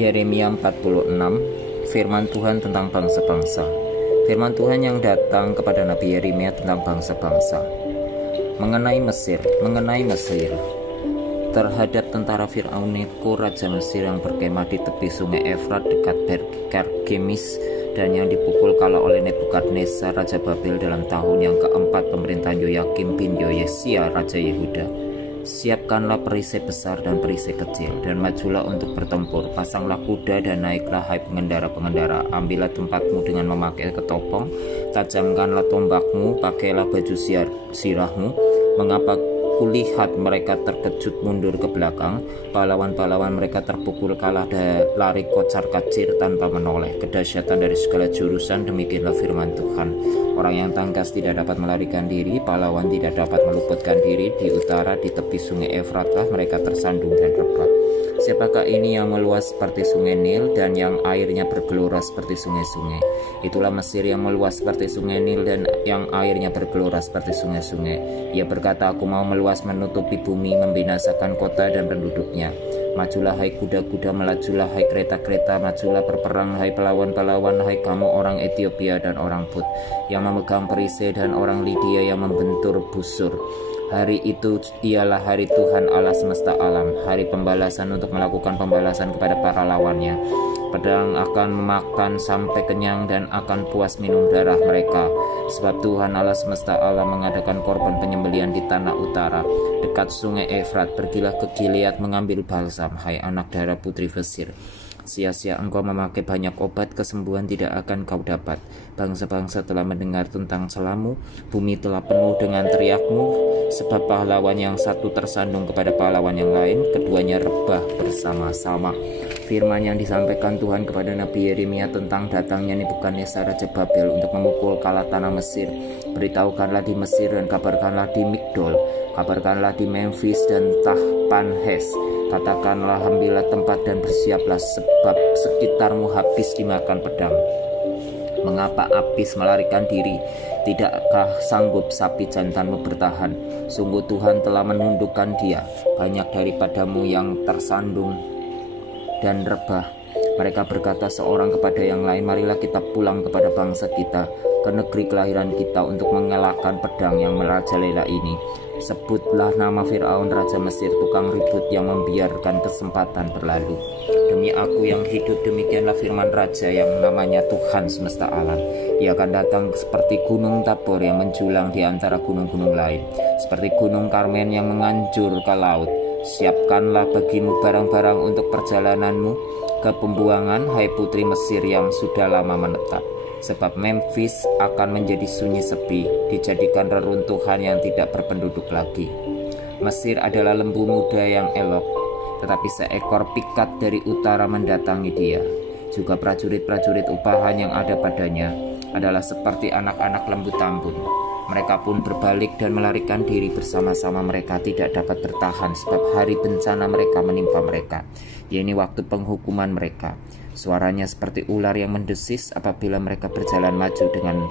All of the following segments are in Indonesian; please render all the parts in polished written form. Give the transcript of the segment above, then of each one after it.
Yeremia 46, firman Tuhan tentang bangsa-bangsa. Firman Tuhan yang datang kepada Nabi Yeremia tentang bangsa-bangsa. Mengenai Mesir, terhadap tentara Fir'aun Neko, raja Mesir yang berkemah di tepi sungai Efrat dekat Karkemis, dan yang dipukul kalah oleh Nebukadnezar raja Babel dalam tahun yang keempat pemerintahan Yoyakim bin Yoyesya raja Yehuda. Siapkanlah perisai besar dan perisai kecil, dan majulah untuk bertempur. Pasanglah kuda dan naiklah, hai pengendara-pengendara. Ambillah tempatmu dengan memakai ketopong. Tajamkanlah tombakmu, pakailah baju sirahmu. Mengapa kulihat mereka terkejut mundur ke belakang? Pahlawan-pahlawan mereka terpukul kalah dan lari kocar-kacir tanpa menoleh. Kedahsyatan dari segala jurusan, demikianlah firman Tuhan. Orang yang tangkas tidak dapat melarikan diri, pahlawan tidak dapat meluputkan diri. Di utara, di tepi sungai Efratlah mereka tersandung dan rebah. Siapakah ini yang meluas seperti sungai Nil dan yang airnya bergelora seperti sungai-sungai? Itulah Mesir yang meluas seperti sungai Nil dan yang airnya bergelora seperti sungai-sungai. Ia berkata, aku mau meluas menutupi bumi, membinasakan kota dan penduduknya. Majulah hai kuda-kuda, melajulah hai kereta-kereta, majulah berperang hai pelawan-pelawan, hai kamu orang Ethiopia dan orang Put, yang memegang perisai dan orang Lydia yang membentur busur. Hari itu ialah hari Tuhan Allah semesta alam, hari pembalasan untuk melakukan pembalasan kepada para lawannya. Pedang akan memakan sampai kenyang dan akan puas minum darah mereka. Sebab Tuhan Allah semesta alam mengadakan korban penyembelihan di tanah utara, dekat sungai Efrat. Pergilah ke Gilead mengambil balsam, hai anak darah putri Mesir. Sia-sia engkau memakai banyak obat, kesembuhan tidak akan kau dapat. Bangsa-bangsa telah mendengar tentang selamu, bumi telah penuh dengan teriakmu. Sebab pahlawan yang satu tersandung kepada pahlawan yang lain, keduanya rebah bersama-sama. Firman yang disampaikan Tuhan kepada Nabi Yeremia tentang datangnya Nebukadnezar raja Babel untuk memukul kalah tanah Mesir. Beritahukanlah di Mesir dan kabarkanlah di Migdol, kabarkanlah di Memphis dan Tahpanhes. Katakanlah, ambillah tempat dan bersiaplah, sebab sekitarmu habis dimakan pedang. Mengapa Apis melarikan diri? Tidakkah sanggup sapi jantanmu bertahan? Sungguh Tuhan telah menundukkan dia. Banyak daripadamu yang tersandung dan rebah. Mereka berkata seorang kepada yang lain, marilah kita pulang kepada bangsa kita, ke negeri kelahiran kita, untuk mengalahkan pedang yang merajalela ini. Sebutlah nama Fir'aun raja Mesir, tukang ribut yang membiarkan kesempatan berlalu. Demi aku yang hidup, demikianlah firman raja yang namanya Tuhan semesta alam. Ia akan datang seperti gunung Tabor yang menjulang di antara gunung-gunung lain, seperti gunung Karmen yang menganjur ke laut. Siapkanlah bagimu barang-barang untuk perjalananmu ke pembuangan, hai putri Mesir yang sudah lama menetap. Sebab Memphis akan menjadi sunyi sepi, dijadikan reruntuhan yang tidak berpenduduk lagi. Mesir adalah lembu muda yang elok, tetapi seekor pikat dari utara mendatangi dia. Juga prajurit-prajurit upahan yang ada padanya adalah seperti anak-anak lembu tambun. Mereka pun berbalik dan melarikan diri bersama-sama. Mereka tidak dapat bertahan, sebab hari bencana mereka menimpa mereka, yaitu waktu penghukuman mereka. Suaranya seperti ular yang mendesis apabila mereka berjalan maju dengan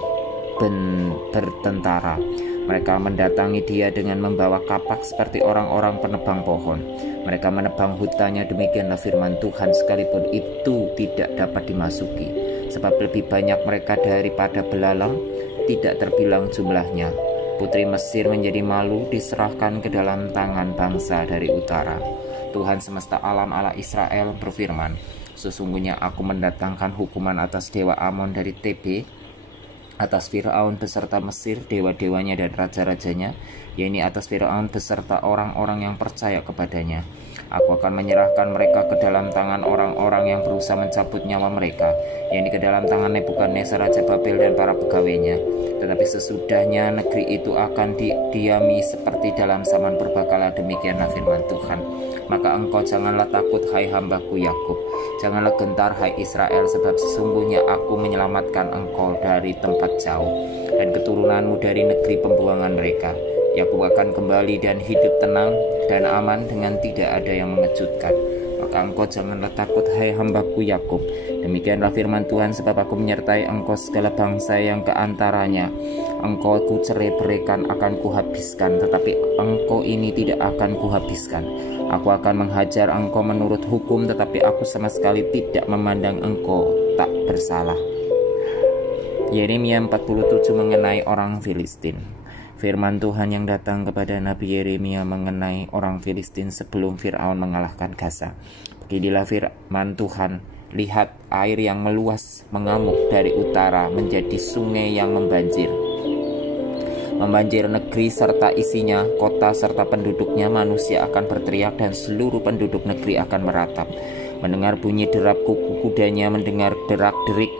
bertentara. Mereka mendatangi dia dengan membawa kapak seperti orang-orang penebang pohon. Mereka menebang hutannya, demikianlah firman Tuhan, sekalipun itu tidak dapat dimasuki. Sebab lebih banyak mereka daripada belalang, tidak terbilang jumlahnya. Putri Mesir menjadi malu, diserahkan ke dalam tangan bangsa dari utara. Tuhan semesta alam Allah Israel berfirman, sesungguhnya aku mendatangkan hukuman atas dewa Amon dari Tebe, atas Fir'aun beserta Mesir, dewa-dewanya dan raja-rajanya, yaitu atas Fir'aun beserta orang-orang yang percaya kepadanya. Aku akan menyerahkan mereka ke dalam tangan orang-orang yang berusaha mencabut nyawa mereka, yaitu ke dalam tangan Nebukadnezar raja Babel dan para pegawainya. Tetapi sesudahnya negeri itu akan didiami seperti dalam zaman purbakala, demikianlah firman Tuhan. Maka engkau janganlah takut, hai hambaku Yakub, janganlah gentar, hai Israel, sebab sesungguhnya aku menyelamatkan engkau dari tempat jauh dan keturunanmu dari negeri pembuangan mereka. Yakub akan kembali dan hidup tenang dan aman dengan tidak ada yang mengejutkan. Maka maka engkau janganlah takut, hai hambaku Yakub. Demikianlah firman Tuhan, sebab aku menyertai engkau segala bangsa yang keantaranya engkau kucerai-beraikan akan kuhabiskan, tetapi engkau ini tidak akan kuhabiskan. Aku akan menghajar engkau menurut hukum, tetapi aku sama sekali tidak memandang engkau tak bersalah. Yeremia 47 mengenai orang Filistin. Firman Tuhan yang datang kepada Nabi Yeremia mengenai orang Filistin sebelum Fir'aun mengalahkan Gaza. Beginilah firman Tuhan, lihat air yang meluas mengamuk dari utara menjadi sungai yang membanjir negeri serta isinya, kota serta penduduknya. Manusia akan berteriak dan seluruh penduduk negeri akan meratap. Mendengar bunyi derap kuku kudanya, mendengar derak-derik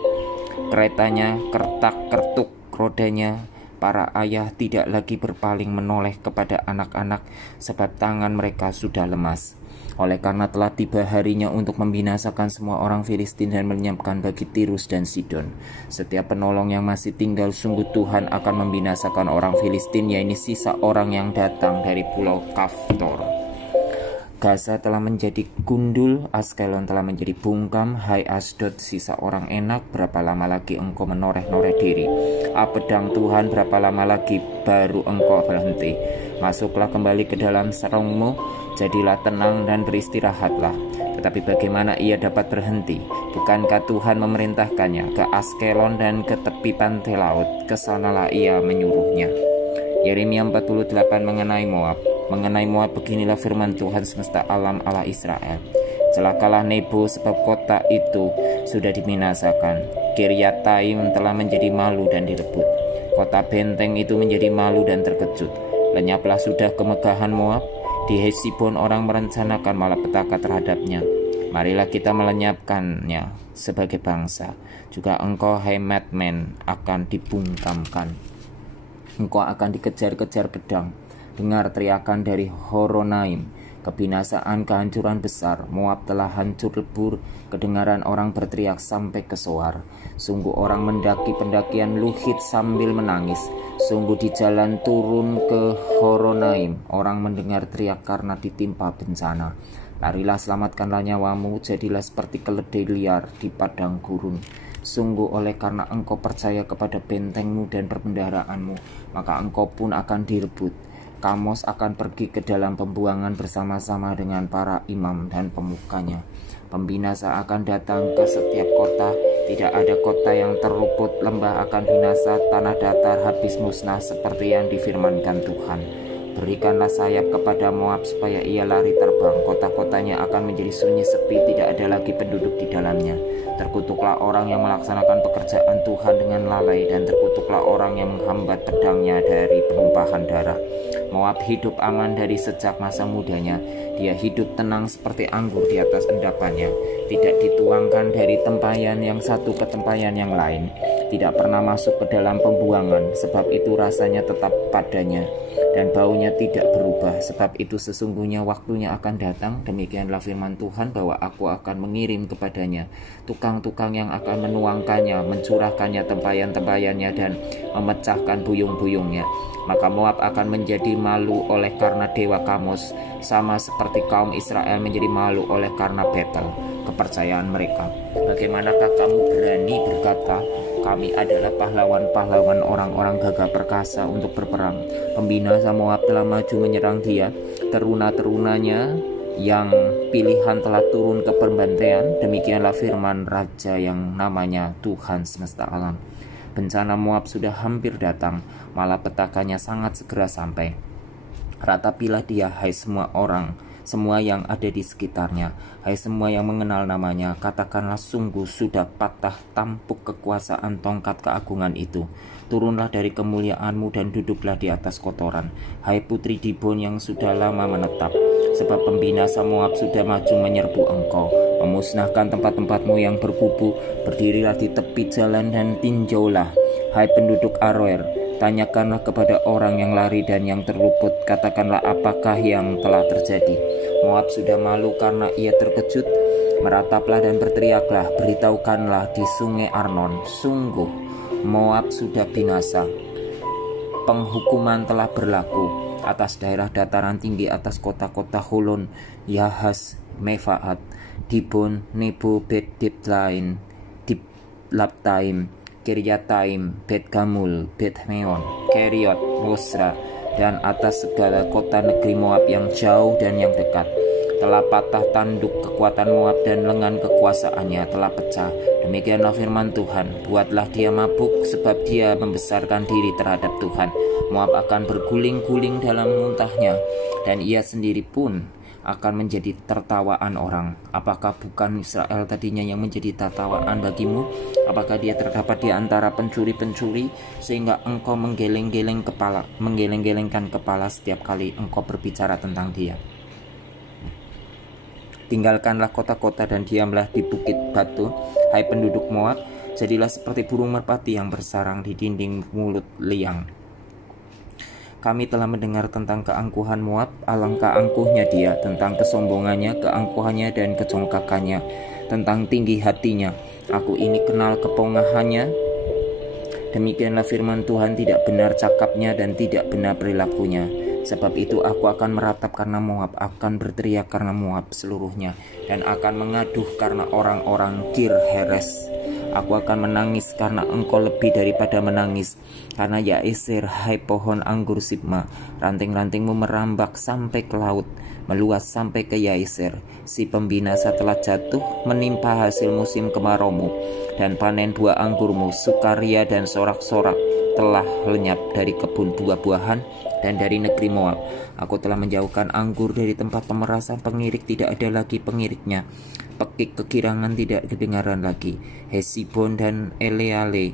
keretanya, kertak-kertuk rodanya. Para ayah tidak lagi berpaling menoleh kepada anak-anak, sebab tangan mereka sudah lemas. Oleh karena telah tiba harinya untuk membinasakan semua orang Filistin dan melenyapkan bagi Tirus dan Sidon setiap penolong yang masih tinggal, sungguh Tuhan akan membinasakan orang Filistin, yaitu sisa orang yang datang dari pulau Kaftor. Gaza telah menjadi gundul, Askelon telah menjadi bungkam. Hai Asdod, sisa orang enak, berapa lama lagi engkau menoreh-noreh diri? Pedang Tuhan, berapa lama lagi baru engkau berhenti? Masuklah kembali ke dalam sarungmu, jadilah tenang dan beristirahatlah. Tetapi bagaimana ia dapat berhenti? Bukankah Tuhan memerintahkannya ke Askelon dan ke tepi pantai laut? Kesanalah ia menyuruhnya. Yeremia 48 mengenai Moab. Mengenai Moab beginilah firman Tuhan semesta alam Allah Israel. Celakalah Nebo, sebab kota itu sudah dibinasakan. Kiryataim telah menjadi malu dan direbut. Kota benteng itu menjadi malu dan terkejut. Lenyaplah sudah kemegahan Moab. Di Hesibon orang merencanakan malapetaka terhadapnya. Marilah kita melenyapkannya sebagai bangsa. Juga engkau, hai Madmen, akan dibungkamkan. Engkau akan dikejar-kejar pedang. Dengar teriakan dari Horonaim, kebinasaan, kehancuran besar. Moab telah hancur lebur, kedengaran orang berteriak sampai ke Soar. Sungguh orang mendaki pendakian Luhit sambil menangis. Sungguh di jalan turun ke Horonaim, orang mendengar teriak karena ditimpa bencana. Larilah, selamatkanlah nyawamu, jadilah seperti keledai liar di padang gurun. Sungguh oleh karena engkau percaya kepada bentengmu dan perbendaaraanmu, maka engkau pun akan direbut. Kamos akan pergi ke dalam pembuangan bersama-sama dengan para imam dan pemukanya. Pembinasa akan datang ke setiap kota, tidak ada kota yang terluput. Lembah akan binasa, tanah datar habis musnah seperti yang difirmankan Tuhan. Berikanlah sayap kepada Moab supaya ia lari terbang. Kota-kotanya akan menjadi sunyi sepi, tidak ada lagi penduduk di dalamnya. Terkutuklah orang yang melaksanakan pekerjaan Tuhan dengan lalai, dan terkutuklah orang yang menghambat pedangnya dari penumpahan darah. Moab hidup aman dari sejak masa mudanya. Dia hidup tenang seperti anggur di atas endapannya. Tidak dituangkan dari tempayan yang satu ke tempayan yang lain. Tidak pernah masuk ke dalam pembuangan, sebab itu rasanya tetap padanya. Dan baunya tidak berubah, sebab itu sesungguhnya waktunya akan datang. Demikianlah firman Tuhan, bahwa aku akan mengirim kepadanya tukang-tukang yang akan menuangkannya, mencurahkannya tempayan-tempayannya, dan memecahkan buyung-buyungnya. Maka Moab akan menjadi malu oleh karena dewa Kamos, sama seperti kaum Israel menjadi malu oleh karena Betel, kepercayaan mereka. Bagaimanakah kamu berani berkata, kami adalah pahlawan-pahlawan orang-orang gagah perkasa untuk berperang? Pembinasa Moab telah maju menyerang dia. Teruna-terunanya yang pilihan telah turun ke pembantaian. Demikianlah firman Raja yang namanya Tuhan semesta alam. Bencana Moab sudah hampir datang, malapetakannya sangat segera sampai. Ratapilah dia, hai semua orang, semua yang ada di sekitarnya, hai semua yang mengenal namanya. Katakanlah, sungguh sudah patah tampuk kekuasaan tongkat keagungan itu. Turunlah dari kemuliaanmu dan duduklah di atas kotoran, hai putri Dibon yang sudah lama menetap. Sebab pembinasa Moab sudah maju menyerbu engkau, memusnahkan tempat-tempatmu yang berkubu. Berdirilah di tepi jalan dan tinjaulah, hai penduduk Aroer. Tanyakanlah kepada orang yang lari dan yang terluput, katakanlah apakah yang telah terjadi. Moab sudah malu karena ia terkejut. Merataplah dan berteriaklah, beritahukanlah di sungai Arnon, sungguh Moab sudah binasa. Penghukuman telah berlaku atas daerah dataran tinggi, atas kota-kota Holon, Yahaz, Mefaat, Dibon, Nebo, Bet Diblain, Diblaptaim, Kiryataim, Bet Gamul, Bet Meon, Keriot, Bosra, dan atas segala kota negeri Moab yang jauh dan yang dekat. Telah patah tanduk kekuatan Moab dan lengan kekuasaannya telah pecah. Demikianlah firman Tuhan, buatlah dia mabuk sebab dia membesarkan diri terhadap Tuhan. Moab akan berguling-guling dalam muntahnya, dan ia sendiri pun akan menjadi tertawaan orang. Apakah bukan Israel tadinya yang menjadi tertawaan bagimu? Apakah dia terdapat di antara pencuri-pencuri sehingga engkau menggeleng-gelengkan kepala setiap kali engkau berbicara tentang dia? Tinggalkanlah kota-kota dan diamlah di bukit batu, hai penduduk Moab, jadilah seperti burung merpati yang bersarang di dinding mulut liang. Kami telah mendengar tentang keangkuhan Moab, alangkah angkuhnya dia, tentang kesombongannya, keangkuhannya dan kecongkakannya, tentang tinggi hatinya. Aku ini kenal kepongahannya. Demikianlah firman Tuhan, tidak benar cakapnya dan tidak benar perilakunya. Sebab itu aku akan meratap karena Moab, akan berteriak karena Moab seluruhnya, dan akan mengaduh karena orang-orang Kir Heres. Aku akan menangis karena engkau lebih daripada menangis, karena Yaeser, hai pohon anggur Sibma, ranting-rantingmu merambak sampai ke laut, meluas sampai ke Yaeser. Si pembinasa telah jatuh, menimpa hasil musim kemaraumu, dan panen buah anggurmu, sukaria dan sorak-sorak telah lenyap dari kebun buah-buahan dan dari negeri Moab. Aku telah menjauhkan anggur dari tempat pemerasan, pengirik tidak ada lagi pengiriknya, pekik kekirangan tidak kedengaran lagi. Hesibon dan Eleale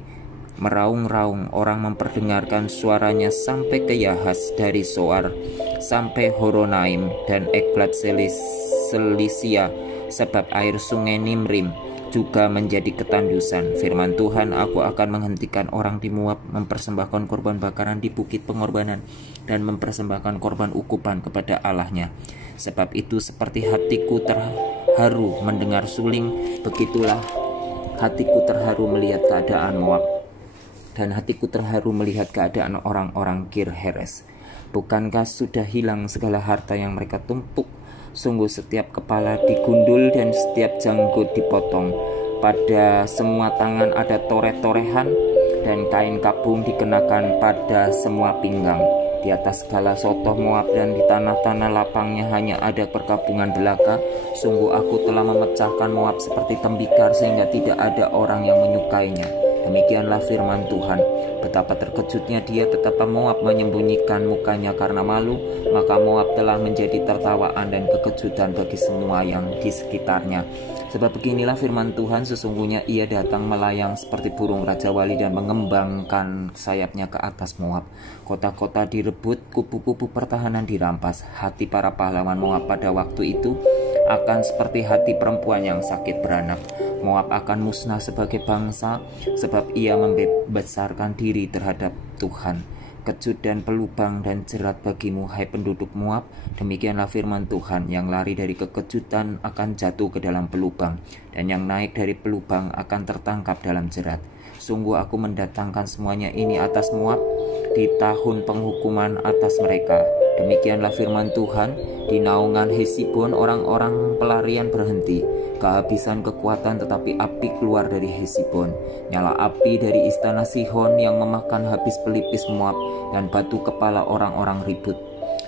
meraung-raung, orang memperdengarkan suaranya sampai ke Yahas, dari Soar sampai Horonaim dan Eklat Selisia, sebab air sungai Nimrim juga menjadi ketandusan. Firman Tuhan, aku akan menghentikan orang di Moab mempersembahkan korban bakaran di bukit pengorbanan dan mempersembahkan korban ukupan kepada Allahnya. Sebab itu seperti hatiku terharu mendengar suling, begitulah hatiku terharu melihat keadaan Moab, dan hatiku terharu melihat keadaan orang-orang Kir Heres. Bukankah sudah hilang segala harta yang mereka tumpuk? Sungguh setiap kepala digundul dan setiap janggut dipotong. Pada semua tangan ada toret-torehan, dan kain kapung dikenakan pada semua pinggang. Di atas segala sotoh Moab dan di tanah-tanah lapangnya hanya ada perkampungan belaka. Sungguh aku telah memecahkan Moab seperti tembikar, sehingga tidak ada orang yang menyukainya. Demikianlah firman Tuhan. Betapa terkejutnya dia, tetapi Moab menyembunyikan mukanya karena malu. Maka Moab telah menjadi tertawaan dan kekejutan bagi semua yang di sekitarnya. Sebab beginilah firman Tuhan, sesungguhnya ia datang melayang seperti burung Raja Wali dan mengembangkan sayapnya ke atas Moab. Kota-kota direbut, kubu-kubu pertahanan dirampas. Hati para pahlawan Moab pada waktu itu akan seperti hati perempuan yang sakit beranak. Moab akan musnah sebagai bangsa, sebab ia membesarkan diri terhadap Tuhan. Kecut dan pelubang dan jerat bagimu, hai penduduk Moab. Demikianlah firman Tuhan, yang lari dari kekejutan akan jatuh ke dalam pelubang, dan yang naik dari pelubang akan tertangkap dalam jerat. Sungguh aku mendatangkan semuanya ini atas Moab di tahun penghukuman atas mereka. Demikianlah firman Tuhan, di naungan Hesibon orang-orang pelarian berhenti. Kehabisan kekuatan, tetapi api keluar dari Hesibon. Nyala api dari istana Sihon yang memakan habis pelipis Moab dan batu kepala orang-orang ribut.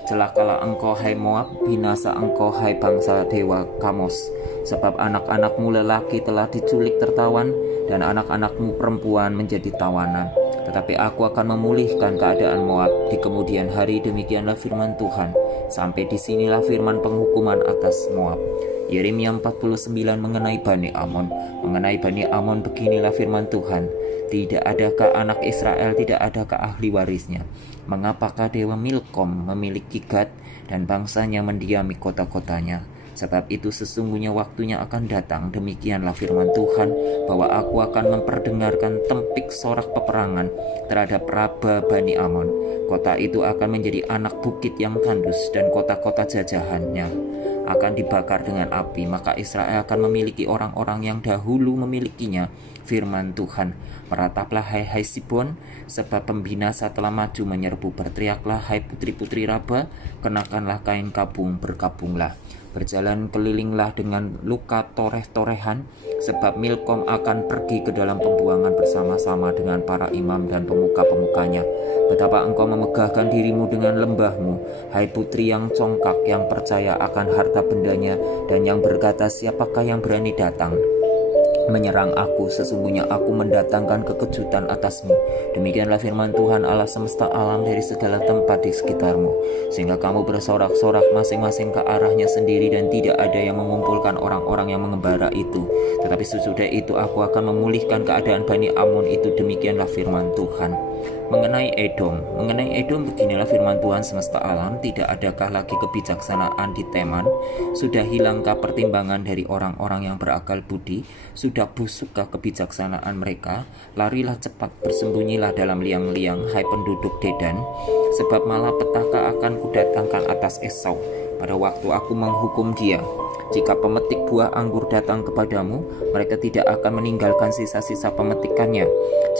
Celakalah engkau hai Moab, binasa engkau hai bangsa dewa Kamos. Sebab anak-anakmu lelaki telah diculik tertawan, dan anak-anakmu perempuan menjadi tawanan. Tetapi aku akan memulihkan keadaan Moab di kemudian hari. Demikianlah firman Tuhan. Sampai disinilah firman penghukuman atas Moab. Yeremia 49 mengenai Bani Amon. Mengenai Bani Amon beginilah firman Tuhan. Tidak adakah anak Israel, tidak adakah ahli warisnya? Mengapakah dewa Milkom memiliki Gad dan bangsanya mendiami kota-kotanya? Sebab itu sesungguhnya waktunya akan datang, demikianlah firman Tuhan, bahwa aku akan memperdengarkan tempik sorak peperangan terhadap Raba Bani Amon. Kota itu akan menjadi anak bukit yang tandus, dan kota-kota jajahannya akan dibakar dengan api. Maka Israel akan memiliki orang-orang yang dahulu memilikinya. Firman Tuhan, merataplah hai Hesibon, sebab pembinasa telah maju menyerbu. Berteriaklah hai putri-putri Raba, kenakanlah kain kabung, berkabunglah. Berjalan kelilinglah dengan luka toreh-torehan, sebab Milkom akan pergi ke dalam pembuangan bersama-sama dengan para imam dan pemuka-pemukanya. Betapa engkau memegahkan dirimu dengan lembahmu, hai putri yang congkak, yang percaya akan harta bendanya, dan yang berkata, siapakah yang berani datang menyerang aku? Sesungguhnya aku mendatangkan kekejutan atasmu. Demikianlah firman Tuhan Allah semesta alam dari segala tempat di sekitarmu, sehingga kamu bersorak-sorak masing-masing ke arahnya sendiri, dan tidak ada yang mengumpulkan orang-orang yang mengembara itu. Tetapi sesudah itu aku akan memulihkan keadaan Bani Amun itu. Demikianlah firman Tuhan. Mengenai Edom beginilah firman Tuhan semesta alam, tidak adakah lagi kebijaksanaan di Teman? Sudah hilangkah pertimbangan dari orang-orang yang berakal budi? Sudah busukkah kebijaksanaan mereka? Larilah cepat, bersembunyilah dalam liang-liang, hai penduduk Dedan, sebab malapetaka akan kudatangkan atas Esau pada waktu aku menghukum dia. Jika pemetik buah anggur datang kepadamu, mereka tidak akan meninggalkan sisa-sisa pemetikannya.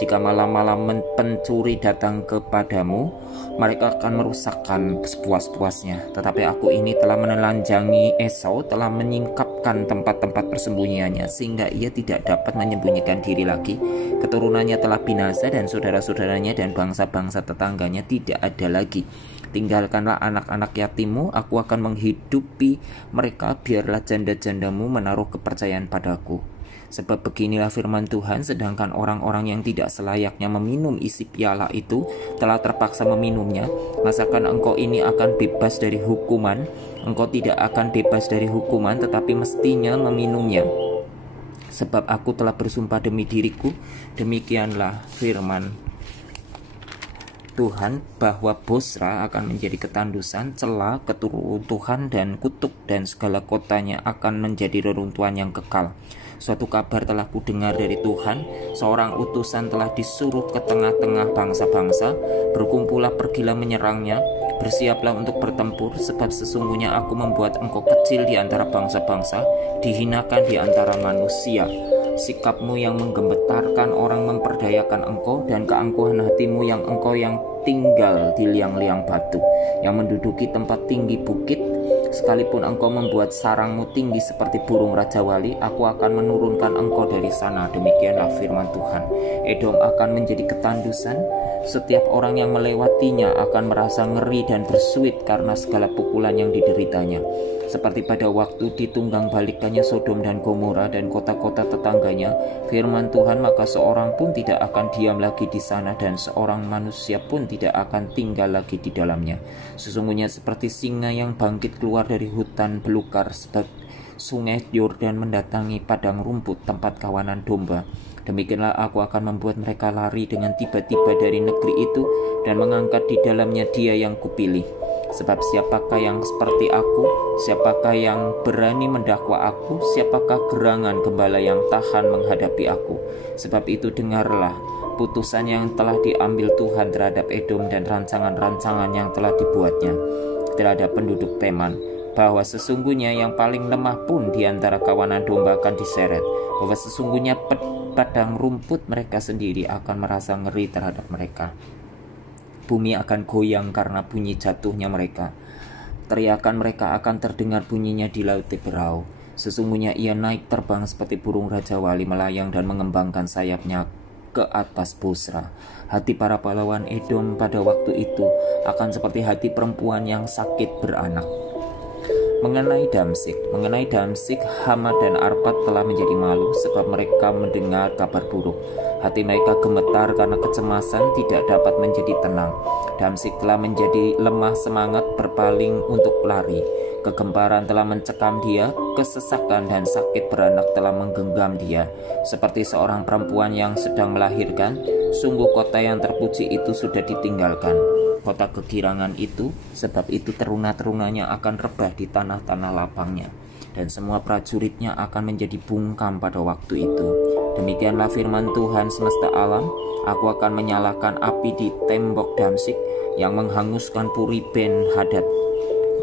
Jika malam-malam pencuri datang kepadamu, mereka akan merusakkan sepuas-puasnya. Tetapi aku ini telah menelanjangi Esau, telah menyingkapkan tempat-tempat persembunyiannya, sehingga ia tidak dapat menyembunyikan diri lagi. Keturunannya telah binasa, dan saudara-saudaranya dan bangsa-bangsa tetangganya tidak ada lagi. Tinggalkanlah anak-anak yatimmu, aku akan menghidupi mereka, biarlah janda-jandamu menaruh kepercayaan padaku. Sebab beginilah firman Tuhan, sedangkan orang-orang yang tidak selayaknya meminum isi piala itu telah terpaksa meminumnya, masakan engkau ini akan bebas dari hukuman? Engkau tidak akan bebas dari hukuman, tetapi mestinya meminumnya. Sebab aku telah bersumpah demi diriku, demikianlah firman Tuhan, bahwa Bosra akan menjadi ketandusan, celah, keturuntuhan, dan kutuk, dan segala kotanya akan menjadi reruntuhan yang kekal. Suatu kabar telah kudengar dari Tuhan, seorang utusan telah disuruh ke tengah-tengah bangsa-bangsa, berkumpullah, pergilah menyerangnya, bersiaplah untuk bertempur, sebab sesungguhnya aku membuat engkau kecil di antara bangsa-bangsa, dihinakan di antara manusia. Sikapmu yang menggemetarkan orang memperdayakan engkau, dan keangkuhan hatimu yang engkau yang tinggal di liang-liang batu, yang menduduki tempat tinggi bukit. Sekalipun engkau membuat sarangmu tinggi seperti burung Raja Wali, aku akan menurunkan engkau dari sana. Demikianlah firman Tuhan. Edom akan menjadi ketandusan, setiap orang yang melewatinya akan merasa ngeri dan bersuit karena segala pukulan yang dideritanya. Seperti pada waktu ditunggang balikannya Sodom dan Gomora dan kota-kota tetangganya, firman Tuhan, maka seorang pun tidak akan diam lagi di sana, dan seorang manusia pun tidak akan tinggal lagi di dalamnya. Sesungguhnya seperti singa yang bangkit keluar dari hutan belukar, sebab sungai Yordan mendatangi padang rumput, tempat kawanan domba. Demikianlah aku akan membuat mereka lari dengan tiba-tiba dari negeri itu, dan mengangkat di dalamnya dia yang kupilih. Sebab siapakah yang seperti aku? Siapakah yang berani mendakwa aku? Siapakah gerangan gembala yang tahan menghadapi aku? Sebab itu dengarlah putusan yang telah diambil Tuhan terhadap Edom, dan rancangan-rancangan yang telah dibuatnya terhadap penduduk Teman, bahwa sesungguhnya yang paling lemah pun di antara kawanan domba akan diseret, bahwa sesungguhnya padang rumput mereka sendiri akan merasa ngeri terhadap mereka. Bumi akan goyang karena bunyi jatuhnya mereka. Teriakan mereka akan terdengar bunyinya di laut Teberau. Sesungguhnya ia naik terbang seperti burung Raja Wali, melayang dan mengembangkan sayapnya ke atas Bosra. Hati para pahlawan Edom pada waktu itu akan seperti hati perempuan yang sakit beranak. Mengenai Damsik, Hama dan Arpad telah menjadi malu, sebab mereka mendengar kabar buruk. Hati mereka gemetar karena kecemasan, tidak dapat menjadi tenang. Damsik telah menjadi lemah semangat, berpaling untuk lari. Kegemparan telah mencekam dia, kesesakan dan sakit beranak telah menggenggam dia. Seperti seorang perempuan yang sedang melahirkan, sungguh kota yang terpuji itu sudah ditinggalkan. Kota kegirangan itu, sebab itu teruna-terunanya akan rebah di tanah-tanah lapangnya, dan semua prajuritnya akan menjadi bungkam pada waktu itu. Demikianlah firman Tuhan semesta alam, aku akan menyalakan api di tembok Damsik yang menghanguskan Puri Ben Hadad.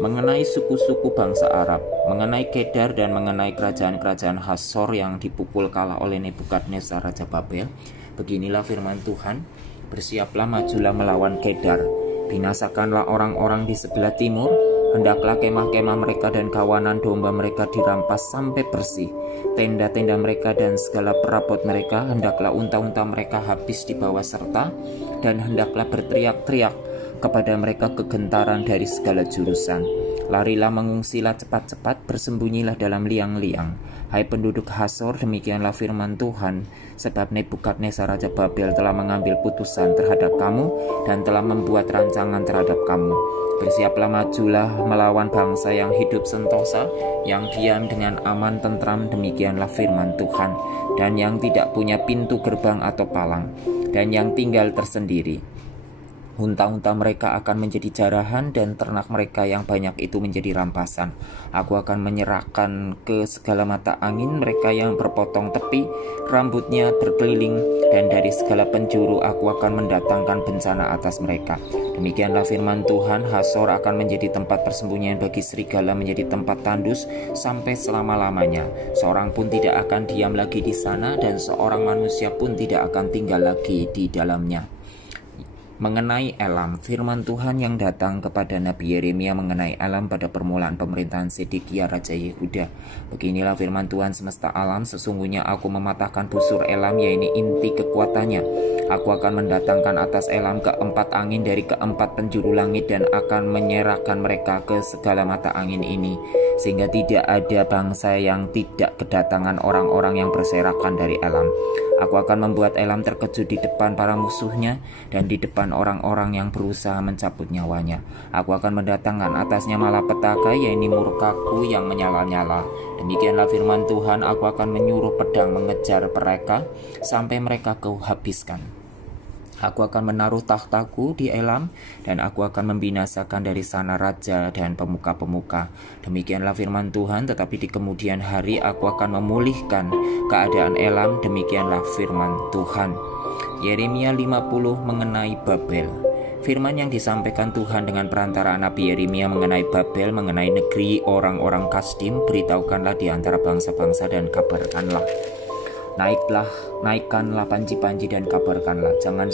Mengenai suku-suku bangsa Arab, mengenai Kedar dan mengenai kerajaan-kerajaan Hasor yang dipukul kalah oleh Nebukadnezar Raja Babel, beginilah firman Tuhan, bersiaplah, majulah melawan Kedar. Binasakanlah orang-orang di sebelah timur, Hendaklah kemah-kemah mereka dan kawanan domba mereka dirampas sampai bersih. Tenda-tenda mereka dan segala perabot mereka, hendaklah unta-unta mereka habis dibawa serta, dan hendaklah berteriak-teriak kepada mereka kegentaran dari segala jurusan. Larilah, mengungsilah cepat-cepat, bersembunyilah dalam liang-liang. Hai penduduk Hasor, demikianlah firman Tuhan, sebab Nebukadnezar Raja Babel telah mengambil putusan terhadap kamu dan telah membuat rancangan terhadap kamu. Bersiaplah, majulah melawan bangsa yang hidup sentosa, yang diam dengan aman tentram, demikianlah firman Tuhan, dan yang tidak punya pintu gerbang atau palang, dan yang tinggal tersendiri. Unta-unta mereka akan menjadi jarahan dan ternak mereka yang banyak itu menjadi rampasan. Aku akan menyerahkan ke segala mata angin mereka yang berpotong tepi, rambutnya berkeliling, dan dari segala penjuru aku akan mendatangkan bencana atas mereka. Demikianlah firman Tuhan, Hasor akan menjadi tempat persembunyian bagi serigala, menjadi tempat tandus sampai selama-lamanya. Seorang pun tidak akan diam lagi di sana, dan seorang manusia pun tidak akan tinggal lagi di dalamnya. Mengenai Elam, firman Tuhan yang datang kepada Nabi Yeremia mengenai Elam pada permulaan pemerintahan Sedekia Raja Yehuda. Beginilah firman Tuhan semesta alam, sesungguhnya aku mematahkan busur Elam, yaitu inti kekuatannya. Aku akan mendatangkan atas Elam keempat angin dari keempat penjuru langit, dan akan menyerahkan mereka ke segala mata angin ini, sehingga tidak ada bangsa yang tidak kedatangan orang-orang yang berserakan dari Elam. Aku akan membuat Elam terkejut di depan para musuhnya dan di depan orang-orang yang berusaha mencabut nyawanya. Aku akan mendatangkan atasnya malapetaka, yaitu murkaku yang menyala-nyala. Demikianlah firman Tuhan, aku akan menyuruh pedang mengejar mereka sampai mereka kuhabiskan. Aku akan menaruh tahtaku di Elam, dan aku akan membinasakan dari sana raja dan pemuka-pemuka. Demikianlah firman Tuhan, tetapi di kemudian hari aku akan memulihkan keadaan Elam. Demikianlah firman Tuhan. Yeremia 50 mengenai Babel. Firman yang disampaikan Tuhan dengan perantara Nabi Yeremia mengenai Babel, mengenai negeri orang-orang Kasdim. Beritahukanlah di antara bangsa-bangsa dan kabarkanlah. Naikkanlah panji-panji dan kabarkanlah, jangan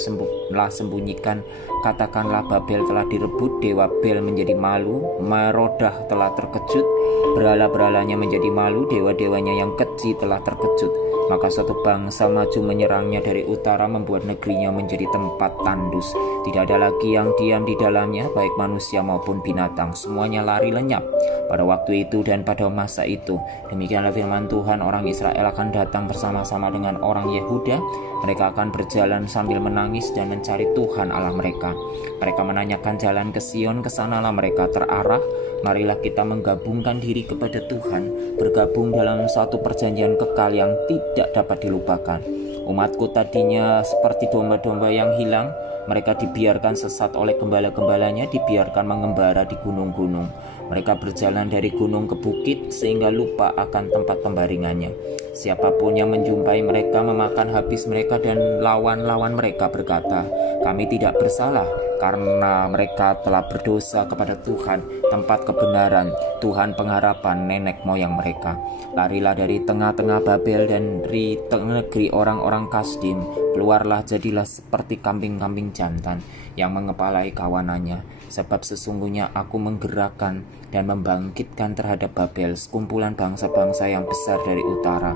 sembunyikan. Katakanlah, Babel telah direbut, dewa Bel menjadi malu, Merodah telah terkejut, berhala-berhalanya menjadi malu, dewa-dewanya yang keji telah terkejut. Maka suatu bangsa maju menyerangnya dari utara, membuat negerinya menjadi tempat tandus. Tidak ada lagi yang diam di dalamnya, baik manusia maupun binatang, semuanya lari lenyap. Pada waktu itu dan pada masa itu, demikianlah firman Tuhan, orang Israel akan datang bersama-sama dengan orang Yehuda. Mereka akan berjalan sambil menangis dan mencari Tuhan Allah mereka. Mereka menanyakan jalan ke Sion, kesanalah mereka terarah. Marilah kita menggabungkan diri kepada Tuhan, bergabung dalam satu perjanjian kekal yang tidak dapat dilupakan. Umatku tadinya seperti domba-domba yang hilang, mereka dibiarkan sesat oleh gembala-gembalanya, dibiarkan mengembara di gunung-gunung. Mereka berjalan dari gunung ke bukit sehingga lupa akan tempat pembaringannya. Siapapun yang menjumpai mereka memakan habis mereka, dan lawan-lawan mereka berkata, kami tidak bersalah, karena mereka telah berdosa kepada Tuhan, tempat kebenaran, Tuhan pengharapan nenek moyang mereka. Larilah dari tengah-tengah Babel dan dari negeri orang-orang Kasdim. Keluarlah, jadilah seperti kambing-kambing jantan yang mengepalai kawanannya. Sebab sesungguhnya aku menggerakkan dan membangkitkan terhadap Babel sekumpulan bangsa-bangsa yang besar dari utara.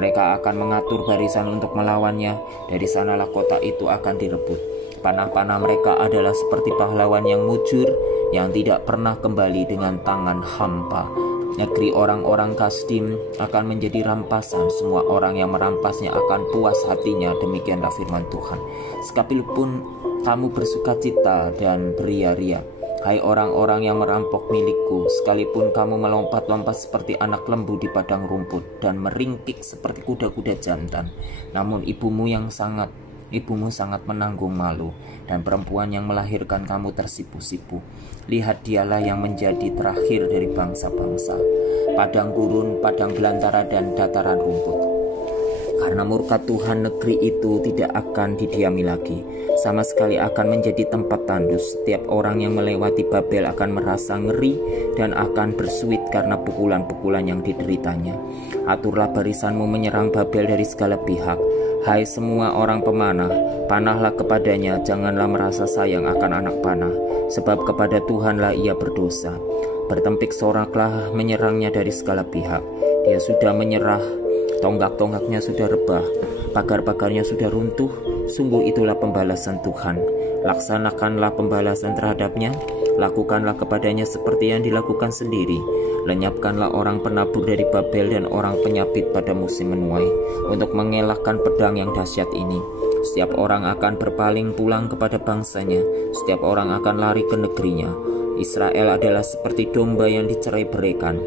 Mereka akan mengatur barisan untuk melawannya. Dari sanalah kota itu akan direbut. Panah-panah mereka adalah seperti pahlawan yang mujur, yang tidak pernah kembali dengan tangan hampa. Negeri orang-orang Kasdim akan menjadi rampasan. Semua orang yang merampasnya akan puas hatinya. Demikianlah firman Tuhan. Sekalipun kamu bersukacita dan beria-ria, hai orang-orang yang merampok milikku, sekalipun kamu melompat-lompat seperti anak lembu di padang rumput dan meringkik seperti kuda-kuda jantan, namun ibumu sangat menanggung malu, dan perempuan yang melahirkan kamu tersipu-sipu. Lihat, dialah yang menjadi terakhir dari bangsa-bangsa, padang gurun, padang belantara, dan dataran rumput. Karena murka Tuhan, negeri itu tidak akan didiami lagi, sama sekali akan menjadi tempat tandus. Setiap orang yang melewati Babel akan merasa ngeri dan akan bersuit karena pukulan-pukulan yang dideritanya. Aturlah barisanmu menyerang Babel dari segala pihak. Hai semua orang pemanah, panahlah kepadanya, janganlah merasa sayang akan anak panah, sebab kepada Tuhanlah ia berdosa. Bertempik soraklah menyerangnya dari segala pihak. Dia sudah menyerah, tonggak-tonggaknya sudah rebah, pagar-pagarnya sudah runtuh. Sungguh itulah pembalasan Tuhan. Laksanakanlah pembalasan terhadapnya, lakukanlah kepadanya seperti yang dilakukan sendiri. Lenyapkanlah orang penabur dari Babel dan orang penyapit pada musim menuai, untuk mengelakkan pedang yang dahsyat ini. Setiap orang akan berpaling pulang kepada bangsanya, setiap orang akan lari ke negerinya. Israel adalah seperti domba yang dicerai-beraikan,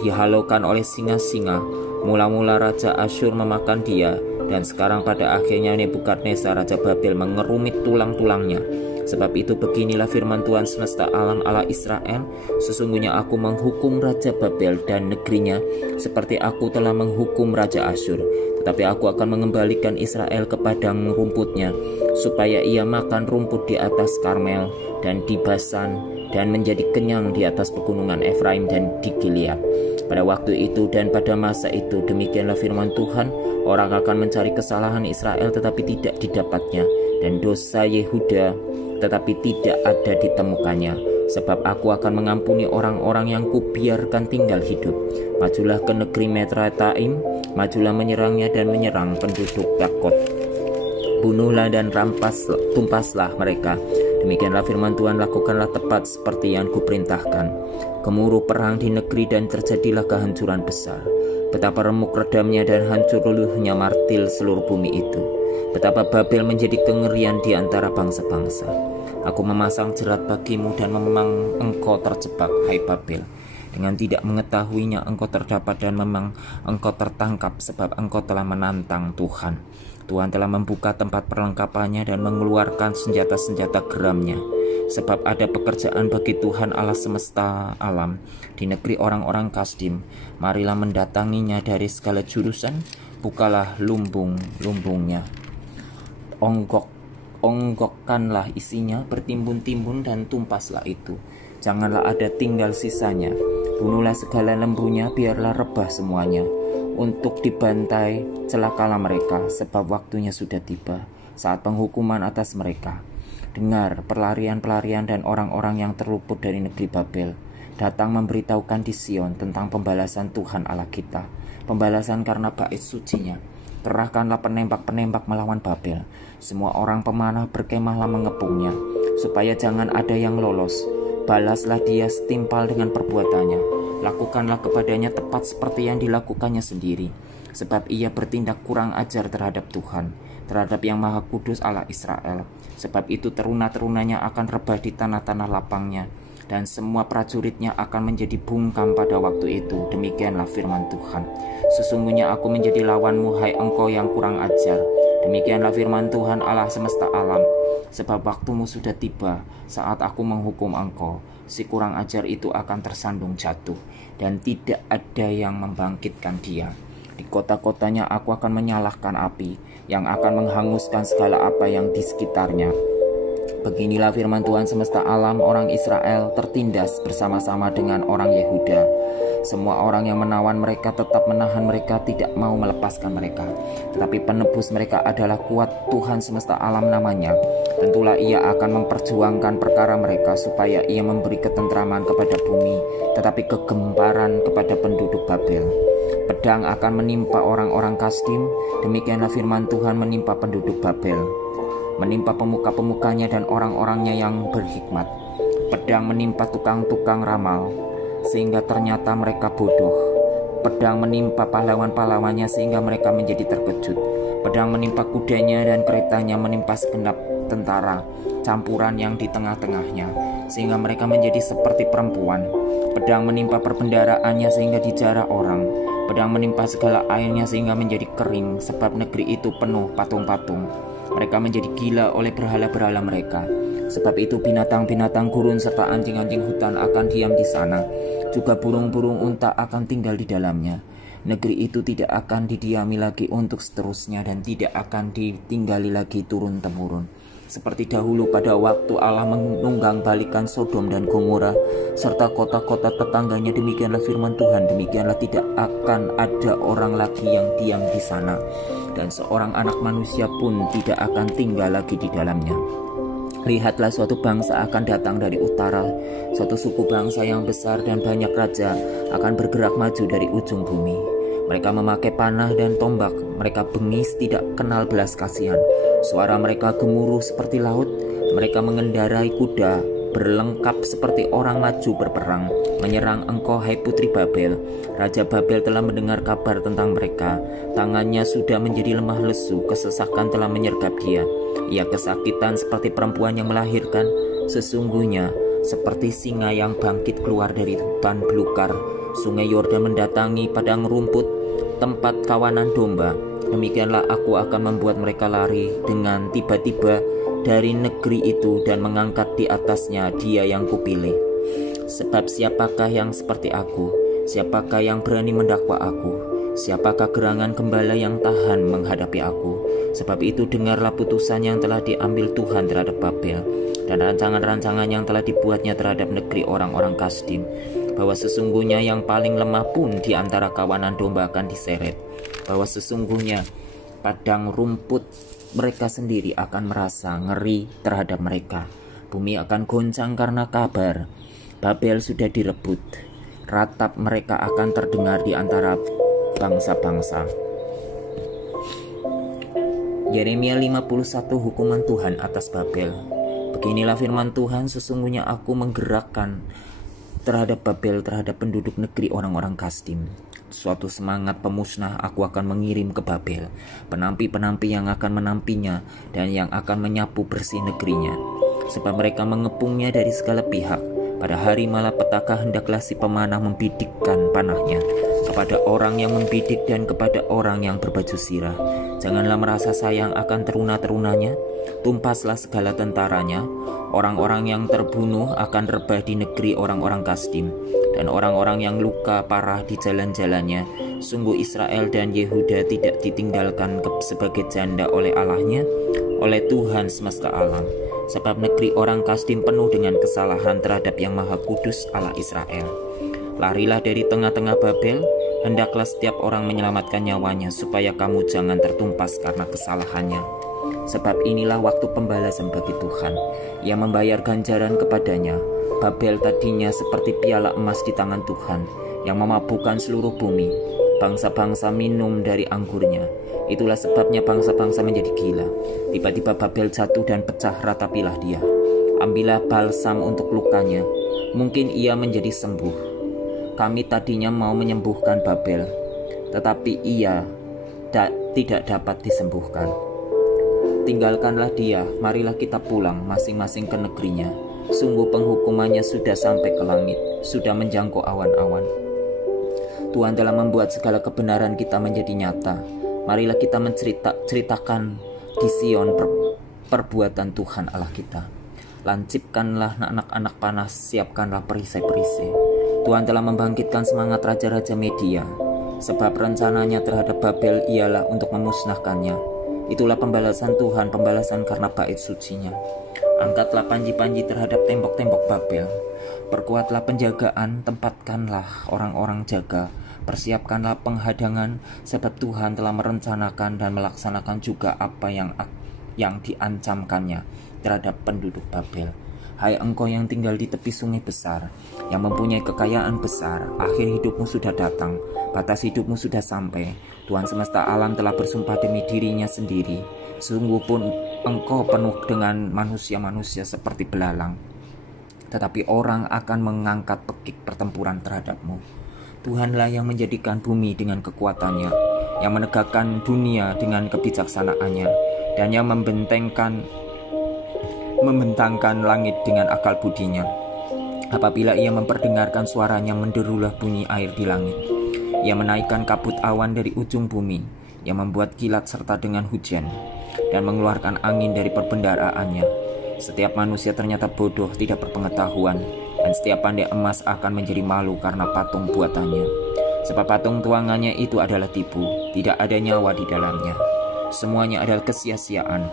dihalaukan oleh singa-singa. Mula-mula Raja Asyur memakan dia, dan sekarang pada akhirnya Nebukadnezar Raja Babel mengerumit tulang-tulangnya. Sebab itu beginilah firman Tuhan semesta alam Allah Israel, sesungguhnya aku menghukum Raja Babel dan negerinya seperti aku telah menghukum Raja Asyur. Tetapi aku akan mengembalikan Israel ke padang rumputnya, supaya ia makan rumput di atas Karmel dan di Basan, dan menjadi kenyang di atas pegunungan Efraim dan di Gilead. Pada waktu itu dan pada masa itu, demikianlah firman Tuhan, orang akan mencari kesalahan Israel tetapi tidak didapatnya, dan dosa Yehuda tetapi tidak ada ditemukannya. Sebab aku akan mengampuni orang-orang yang kubiarkan tinggal hidup. Majulah ke negeri Metrataim, majulah menyerangnya dan menyerang penduduk Yakot. Bunuhlah dan tumpaslah mereka. Demikianlah firman Tuhan, lakukanlah tepat seperti yang kuperintahkan. Gemuruh perang di negeri dan terjadilah kehancuran besar. Betapa remuk redamnya dan hancur luluhnya martil seluruh bumi itu. Betapa Babel menjadi kengerian di antara bangsa-bangsa. Aku memasang jerat bagimu dan memang engkau terjebak, hai Babel. Dengan tidak mengetahuinya engkau terdapat dan memang engkau tertangkap, sebab engkau telah menantang Tuhan. Tuhan telah membuka tempat perlengkapannya dan mengeluarkan senjata-senjata geramnya. Sebab ada pekerjaan bagi Tuhan Allah semesta alam di negeri orang-orang Kasdim. Marilah mendatanginya dari segala jurusan, bukalah lumbung-lumbungnya. Onggokkanlah isinya, bertimbun-timbun dan tumpaslah itu. Janganlah ada tinggal sisanya. Bunuhlah segala lembunya, biarlah rebah semuanya. Untuk dibantai, celakalah mereka, sebab waktunya sudah tiba, saat penghukuman atas mereka. Dengar pelarian-pelarian dan orang-orang yang terluput dari negeri Babel datang memberitahukan di Sion tentang pembalasan Tuhan Allah kita, pembalasan karena bait sucinya. Kerahkanlah penembak-penembak melawan Babel. Semua orang pemanah berkemahlah mengepungnya, supaya jangan ada yang lolos. Balaslah dia setimpal dengan perbuatannya. Lakukanlah kepadanya tepat seperti yang dilakukannya sendiri. Sebab ia bertindak kurang ajar terhadap Tuhan, terhadap yang Maha Kudus Allah Israel. Sebab itu teruna-terunanya akan rebah di tanah-tanah lapangnya, dan semua prajuritnya akan menjadi bungkam pada waktu itu. Demikianlah firman Tuhan. Sesungguhnya aku menjadi lawanmu, hai engkau yang kurang ajar. Demikianlah firman Tuhan Allah semesta alam. Sebab waktumu sudah tiba, saat aku menghukum engkau. Si kurang ajar itu akan tersandung jatuh, dan tidak ada yang membangkitkan dia. Di kota-kotanya aku akan menyalahkan api, yang akan menghanguskan segala apa yang di sekitarnya. Beginilah firman Tuhan semesta alam, orang Israel tertindas bersama-sama dengan orang Yehuda. Semua orang yang menawan mereka tetap menahan mereka, tidak mau melepaskan mereka. Tetapi penebus mereka adalah kuat Tuhan semesta alam namanya. Tentulah ia akan memperjuangkan perkara mereka, supaya ia memberi ketentraman kepada bumi, tetapi kegemparan kepada penduduk Babel. Pedang akan menimpa orang-orang Kasdim, demikianlah firman Tuhan menimpa penduduk Babel, menimpa pemuka-pemukanya dan orang-orangnya yang berhikmat. Pedang menimpa tukang-tukang ramal, sehingga ternyata mereka bodoh. Pedang menimpa pahlawan-pahlawannya, sehingga mereka menjadi terkejut. Pedang menimpa kudanya dan keretanya, menimpa segenap tentara campuran yang di tengah-tengahnya, sehingga mereka menjadi seperti perempuan. Pedang menimpa perbendaraannya, sehingga dijarah orang. Pedang menimpa segala airnya, sehingga menjadi kering, sebab negeri itu penuh patung-patung. Mereka menjadi gila oleh berhala-berhala mereka. Sebab itu binatang-binatang gurun serta anjing-anjing hutan akan diam di sana. Juga burung-burung unta akan tinggal di dalamnya. Negeri itu tidak akan didiami lagi untuk seterusnya, dan tidak akan ditinggali lagi turun-temurun. Seperti dahulu pada waktu Allah menunggang balikan Sodom dan Gomora serta kota-kota tetangganya, demikianlah firman Tuhan. Demikianlah tidak akan ada orang lagi yang diam di sana, dan seorang anak manusia pun tidak akan tinggal lagi di dalamnya. Lihatlah, suatu bangsa akan datang dari utara, suatu suku bangsa yang besar dan banyak raja akan bergerak maju dari ujung bumi. Mereka memakai panah dan tombak, mereka bengis tidak kenal belas kasihan. Suara mereka gemuruh seperti laut, mereka mengendarai kuda, berlengkap seperti orang maju berperang, menyerang engkau, hai putri Babel. Raja Babel telah mendengar kabar tentang mereka, tangannya sudah menjadi lemah lesu, kesesakan telah menyergap dia. Ia kesakitan seperti perempuan yang melahirkan, sesungguhnya seperti singa yang bangkit keluar dari hutan belukar. Sungai Yordan mendatangi padang rumput, tempat kawanan domba. Demikianlah aku akan membuat mereka lari dengan tiba-tiba dari negeri itu dan mengangkat di atasnya dia yang kupilih. Sebab siapakah yang seperti aku? Siapakah yang berani mendakwa aku? Siapakah gerangan gembala yang tahan menghadapi aku? Sebab itu dengarlah putusan yang telah diambil Tuhan terhadap Babel, dan rancangan-rancangan yang telah dibuatnya terhadap negeri orang-orang Kasdim, bahwa sesungguhnya yang paling lemah pun di antara kawanan domba akan diseret, bahwa sesungguhnya padang rumput mereka sendiri akan merasa ngeri terhadap mereka. Bumi akan goncang karena kabar Babel sudah direbut. Ratap mereka akan terdengar di antara bangsa-bangsa. Yeremia 51, hukuman Tuhan atas Babel. Beginilah firman Tuhan, sesungguhnya aku menggerakkan terhadap Babel, terhadap penduduk negeri orang-orang Kasdim. Suatu semangat pemusnah aku akan mengirim ke Babel, penampi-penampi yang akan menampinya dan yang akan menyapu bersih negerinya. Sebab mereka mengepungnya dari segala pihak. Pada hari malapetaka hendaklah si pemanah membidikkan panahnya kepada orang yang membidik dan kepada orang yang berbaju sirah. Janganlah merasa sayang akan teruna-terunanya, tumpaslah segala tentaranya. Orang-orang yang terbunuh akan rebah di negeri orang-orang Kasdim, dan orang-orang yang luka parah di jalan-jalannya. Sungguh Israel dan Yehuda tidak ditinggalkan sebagai janda oleh Allahnya, oleh Tuhan semesta alam. Sebab negeri orang Kasdim penuh dengan kesalahan terhadap yang Maha Kudus Allah Israel. Larilah dari tengah-tengah Babel, hendaklah setiap orang menyelamatkan nyawanya, supaya kamu jangan tertumpas karena kesalahannya. Sebab inilah waktu pembalasan bagi Tuhan, Ia membayar ganjaran kepadanya. Babel tadinya seperti piala emas di tangan Tuhan, yang memabukkan seluruh bumi. Bangsa-bangsa minum dari anggurnya. Itulah sebabnya bangsa-bangsa menjadi gila. Tiba-tiba Babel jatuh dan pecah, ratapilah dia. Ambillah balsam untuk lukanya, mungkin ia menjadi sembuh. Kami tadinya mau menyembuhkan Babel, tetapi ia tidak dapat disembuhkan. Tinggalkanlah dia, marilah kita pulang masing-masing ke negerinya. Sungguh penghukumannya sudah sampai ke langit, sudah menjangkau awan-awan. Tuhan telah membuat segala kebenaran kita menjadi nyata. Marilah kita menceritakan di Sion perbuatan Tuhan Allah kita. Lancipkanlah anak-anak panas, siapkanlah perisai-perisai. Tuhan telah membangkitkan semangat raja-raja Media, sebab rencananya terhadap Babel ialah untuk memusnahkannya. Itulah pembalasan Tuhan, pembalasan karena bait sucinya. Angkatlah panji-panji terhadap tembok-tembok Babel. Perkuatlah penjagaan, tempatkanlah orang-orang jaga. Persiapkanlah penghadangan, sebab Tuhan telah merencanakan dan melaksanakan juga apa yang diancamkannya terhadap penduduk Babel. Hai engkau yang tinggal di tepi sungai besar, yang mempunyai kekayaan besar, akhir hidupmu sudah datang, batas hidupmu sudah sampai. Tuhan semesta alam telah bersumpah demi dirinya sendiri. Sungguh pun engkau penuh dengan manusia-manusia seperti belalang, tetapi orang akan mengangkat pekik pertempuran terhadapmu. Tuhanlah yang menjadikan bumi dengan kekuatannya, yang menegakkan dunia dengan kebijaksanaannya, dan yang membentangkan langit dengan akal budinya. Apabila ia memperdengarkan suaranya, menderulah bunyi air di langit. Ia menaikkan kabut awan dari ujung bumi, yang membuat kilat serta dengan hujan, dan mengeluarkan angin dari perbendaraannya. Setiap manusia ternyata bodoh, tidak berpengetahuan, dan setiap pandai emas akan menjadi malu karena patung buatannya. Sebab patung tuangannya itu adalah tipu, tidak ada nyawa di dalamnya. Semuanya adalah kesia-siaan,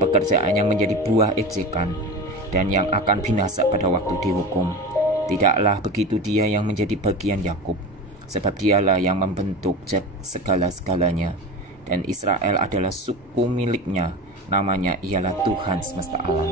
pekerjaan yang menjadi buah ejekan, dan yang akan binasa pada waktu dihukum. Tidaklah begitu dia yang menjadi bagian Yakub, sebab dialah yang membentuk segala-segalanya, dan Israel adalah suku miliknya, namanya ialah Tuhan semesta alam.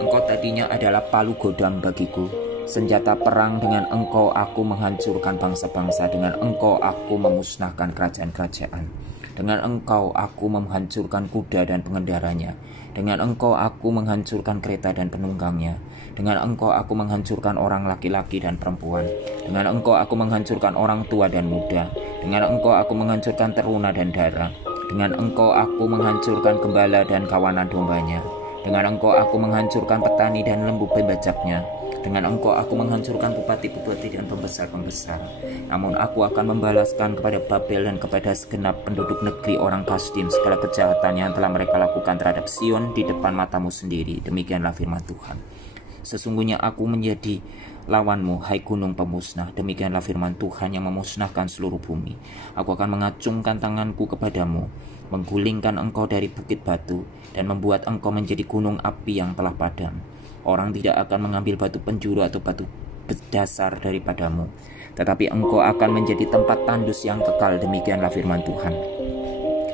Engkau tadinya adalah palu godam bagiku, senjata perang. Dengan engkau aku menghancurkan bangsa-bangsa, dengan engkau aku memusnahkan kerajaan-kerajaan. Dengan engkau aku menghancurkan kuda dan pengendaranya. Dengan engkau aku menghancurkan kereta dan penunggangnya. Dengan engkau aku menghancurkan orang laki-laki dan perempuan. Dengan engkau aku menghancurkan orang tua dan muda. Dengan engkau aku menghancurkan teruna dan dara. Dengan engkau aku menghancurkan gembala dan kawanan dombanya. Dengan engkau aku menghancurkan petani dan lembu pembajaknya. Dengan engkau aku menghancurkan bupati-bupati dan pembesar-pembesar. Namun aku akan membalaskan kepada Babel dan kepada segenap penduduk negeri orang Kasdim segala kejahatan yang telah mereka lakukan terhadap Sion di depan matamu sendiri. Demikianlah firman Tuhan. Sesungguhnya aku menjadi lawanmu, hai gunung pemusnah. Demikianlah firman Tuhan yang memusnahkan seluruh bumi. Aku akan mengacungkan tanganku kepadamu, menggulingkan engkau dari bukit batu, dan membuat engkau menjadi gunung api yang telah padam. Orang tidak akan mengambil batu penjuru atau batu dasar daripadamu, tetapi engkau akan menjadi tempat tandus yang kekal. Demikianlah firman Tuhan.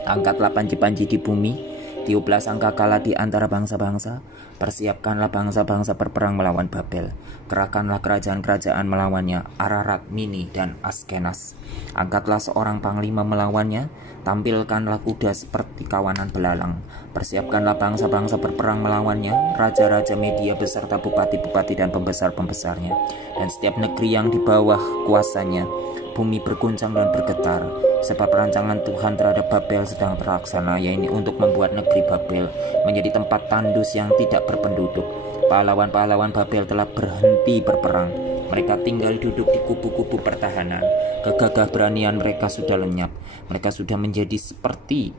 Angkatlah panji-panji di bumi, tiuplah sangkakala di antara bangsa-bangsa. Persiapkanlah bangsa-bangsa berperang melawan Babel. Kerahkanlah kerajaan-kerajaan melawannya, Ararat, Mini, dan Askenas. Angkatlah seorang panglima melawannya. Tampilkanlah kuda seperti kawanan belalang. Persiapkanlah bangsa-bangsa berperang melawannya, raja-raja Media beserta bupati-bupati dan pembesar-pembesarnya, dan setiap negeri yang di bawah kuasanya. Bumi berguncang dan bergetar, sebab rancangan Tuhan terhadap Babel sedang terlaksana, yaitu untuk membuat negeri Babel menjadi tempat tandus yang tidak berpenduduk. Pahlawan-pahlawan Babel telah berhenti berperang. Mereka tinggal duduk di kubu-kubu pertahanan. Kegagah beranian mereka sudah lenyap. Mereka sudah menjadi seperti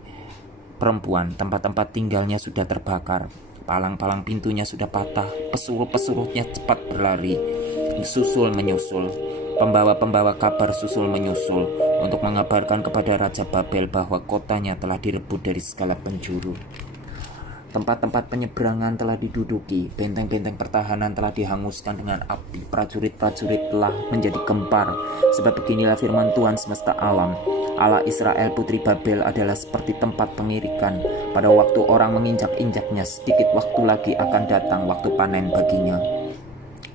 perempuan. Tempat-tempat tinggalnya sudah terbakar. Palang-palang pintunya sudah patah. Pesuruh-pesuruhnya cepat berlari, susul menyusul. Pembawa-pembawa kabar susul menyusul untuk mengabarkan kepada Raja Babel bahwa kotanya telah direbut dari segala penjuru. Tempat-tempat penyeberangan telah diduduki, benteng-benteng pertahanan telah dihanguskan dengan api, prajurit-prajurit telah menjadi gempar. Sebab beginilah firman Tuhan semesta alam, Allah Israel, putri Babel adalah seperti tempat pengirikan. Pada waktu orang menginjak-injaknya, sedikit waktu lagi akan datang waktu panen baginya.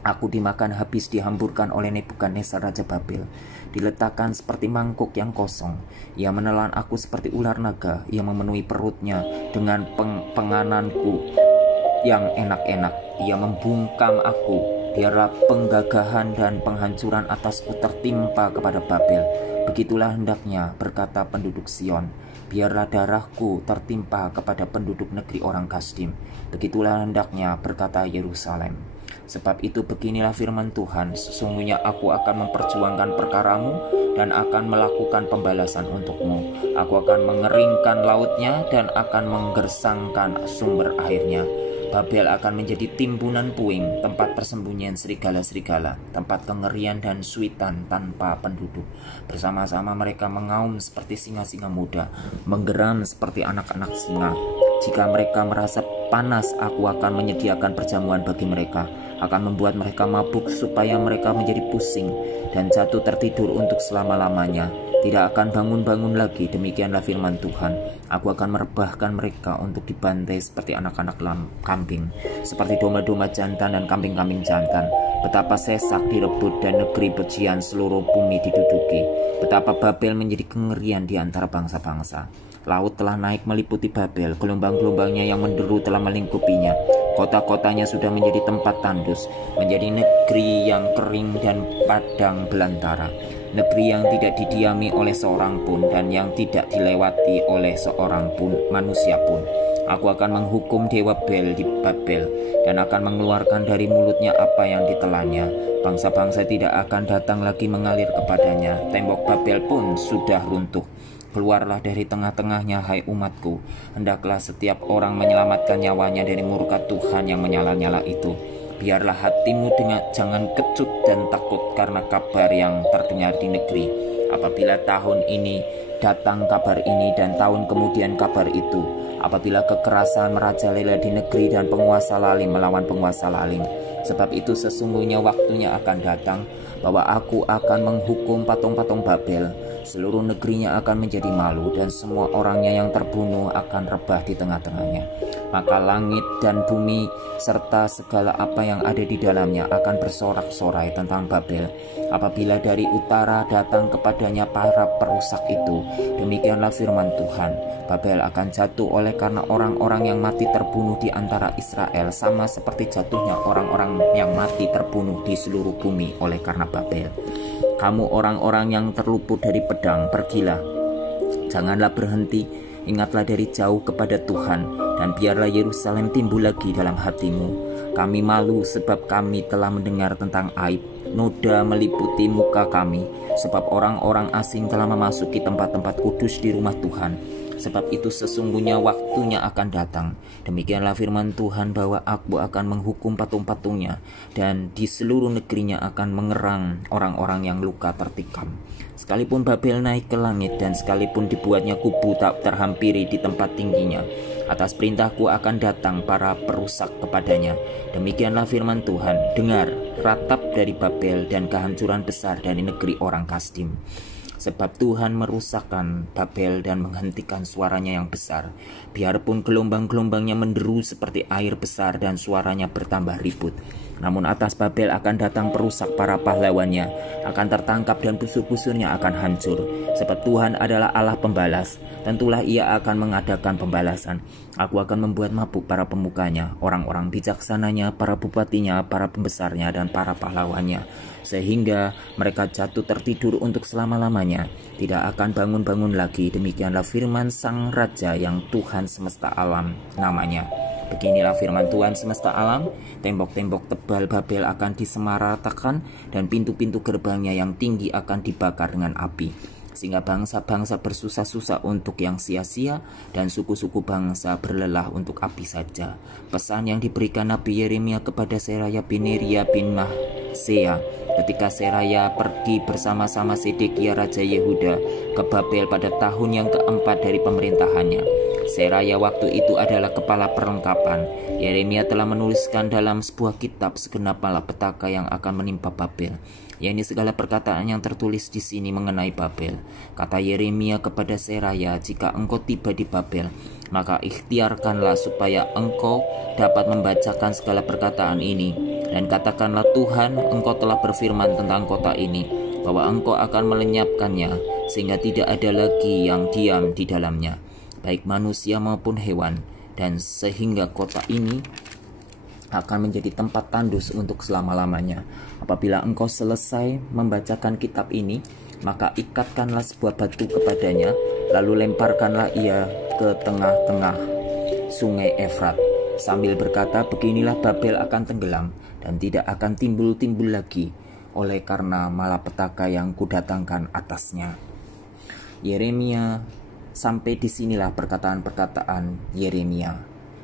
Aku dimakan habis, dihamburkan oleh Nebukadnezar Raja Babel, diletakkan seperti mangkuk yang kosong. Ia menelan aku seperti ular naga, ia memenuhi perutnya dengan pengananku yang enak-enak. Ia membungkam aku, biarlah penggagahan dan penghancuran atasku tertimpa kepada Babel. Begitulah hendaknya, berkata penduduk Sion, biarlah darahku tertimpa kepada penduduk negeri orang Kasdim. Begitulah hendaknya, berkata Yerusalem. Sebab itu beginilah firman Tuhan, sesungguhnya aku akan memperjuangkan perkaramu dan akan melakukan pembalasan untukmu. Aku akan mengeringkan lautnya dan akan menggersangkan sumber airnya. Babel akan menjadi timbunan puing, tempat persembunyian serigala-serigala, tempat kengerian dan suitan tanpa penduduk. Bersama-sama mereka mengaum seperti singa-singa muda, menggeram seperti anak-anak singa. Jika mereka merasa panas, aku akan menyediakan perjamuan bagi mereka, akan membuat mereka mabuk supaya mereka menjadi pusing dan jatuh tertidur untuk selama-lamanya. Tidak akan bangun-bangun lagi. Demikianlah firman Tuhan. Aku akan merebahkan mereka untuk dibantai seperti anak-anak kambing, seperti domba-domba jantan dan kambing-kambing jantan. Betapa sesak direbut dan negeri bejian seluruh bumi diduduki. Betapa Babel menjadi kengerian di antara bangsa-bangsa. Laut telah naik meliputi Babel, gelombang-gelombangnya yang menderu telah melingkupinya. Kota-kotanya sudah menjadi tempat tandus, menjadi negeri yang kering dan padang belantara, negeri yang tidak didiami oleh seorang pun dan yang tidak dilewati oleh seorang pun manusia pun. Aku akan menghukum dewa Bel di Babel dan akan mengeluarkan dari mulutnya apa yang ditelannya. Bangsa-bangsa tidak akan datang lagi mengalir kepadanya. Tembok Babel pun sudah runtuh. Keluarlah dari tengah-tengahnya, hai umatku. Hendaklah setiap orang menyelamatkan nyawanya dari murka Tuhan yang menyala-nyala itu. Biarlah hatimu jangan kecut dan takut karena kabar yang terdengar di negeri. Apabila tahun ini datang kabar ini dan tahun kemudian kabar itu, apabila kekerasan merajalela di negeri dan penguasa lalim melawan penguasa lalim. Sebab itu sesungguhnya waktunya akan datang bahwa aku akan menghukum patung-patung Babel. Seluruh negerinya akan menjadi malu dan semua orangnya yang terbunuh akan rebah di tengah-tengahnya. maka langit dan bumi serta segala apa yang ada di dalamnya akan bersorak-sorai tentang Babel. Apabila dari utara datang kepadanya para perusak itu, demikianlah firman Tuhan, Babel akan jatuh oleh karena orang-orang yang mati terbunuh di antara Israel, sama seperti jatuhnya orang-orang yang mati terbunuh di seluruh bumi oleh karena Babel. Kamu orang-orang yang terluput dari pedang, pergilah, janganlah berhenti, ingatlah dari jauh kepada Tuhan, dan biarlah Yerusalem timbul lagi dalam hatimu. Kami malu sebab kami telah mendengar tentang aib, noda meliputi muka kami, sebab orang-orang asing telah memasuki tempat-tempat kudus di rumah Tuhan. Sebab itu sesungguhnya waktunya akan datang, demikianlah firman Tuhan, bahwa aku akan menghukum patung-patungnya, dan di seluruh negerinya akan mengerang orang-orang yang luka tertikam. Sekalipun Babel naik ke langit, dan sekalipun dibuatnya kubu tak terhampiri di tempat tingginya, atas perintahku akan datang para perusak kepadanya. Demikianlah firman Tuhan, dengar, ratap dari Babel dan kehancuran besar dari negeri orang Kasdim. Sebab Tuhan merusakkan Babel dan menghentikan suaranya yang besar. Biarpun gelombang-gelombangnya menderu seperti air besar dan suaranya bertambah ribut. Namun atas Babel akan datang perusak, para pahlawannya akan tertangkap dan busur-busurnya akan hancur. Sebab Tuhan adalah Allah pembalas, tentulah ia akan mengadakan pembalasan. Aku akan membuat mabuk para pemukanya, orang-orang bijaksananya, para bupatinya, para pembesarnya, dan para pahlawannya, sehingga mereka jatuh tertidur untuk selama-lamanya, tidak akan bangun-bangun lagi. Demikianlah firman Sang Raja yang Tuhan semesta alam namanya. Beginilah firman Tuhan semesta alam, tembok-tembok tebal Babel akan disemaratakan, dan pintu-pintu gerbangnya yang tinggi akan dibakar dengan api, sehingga bangsa-bangsa bersusah-susah untuk yang sia-sia, dan suku-suku bangsa berlelah untuk api saja. Pesan yang diberikan Nabi Yeremia kepada Seraya bin Neria bin Mahsea ketika Seraya pergi bersama-sama Sedekia Raja Yehuda ke Babel pada tahun yang keempat dari pemerintahannya. Seraya waktu itu adalah kepala perlengkapan. Yeremia telah menuliskan dalam sebuah kitab segenap malapetaka yang akan menimpa Babel, yakni segala perkataan yang tertulis di sini mengenai Babel. Kata Yeremia kepada Seraya, jika engkau tiba di Babel, maka ikhtiarkanlah supaya engkau dapat membacakan segala perkataan ini, dan katakanlah, Tuhan, engkau telah berfirman tentang kota ini, bahwa engkau akan melenyapkannya, sehingga tidak ada lagi yang diam di dalamnya, baik manusia maupun hewan, dan sehingga kota ini akan menjadi tempat tandus untuk selama-lamanya. Apabila engkau selesai membacakan kitab ini, maka ikatkanlah sebuah batu kepadanya, lalu lemparkanlah ia ke tengah-tengah sungai Efrat, sambil berkata, beginilah Babel akan tenggelam dan tidak akan timbul-timbul lagi, oleh karena malapetaka yang kudatangkan atasnya. Yeremia. Sampai disinilah perkataan-perkataan Yeremia.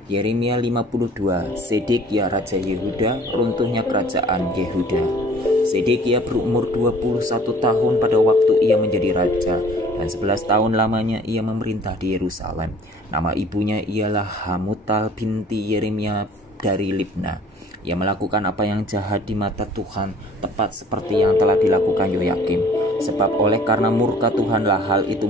Yeremia 52. Sedekia Raja Yehuda, runtuhnya kerajaan Yehuda. Sedekia berumur 21 tahun pada waktu ia menjadi raja, dan 11 tahun lamanya ia memerintah di Yerusalem. Nama ibunya ialah Hamutal binti Yeremia dari Libna. Ia melakukan apa yang jahat di mata Tuhan, tepat seperti yang telah dilakukan Yoyakim. Sebab oleh karena murka Tuhanlah hal itu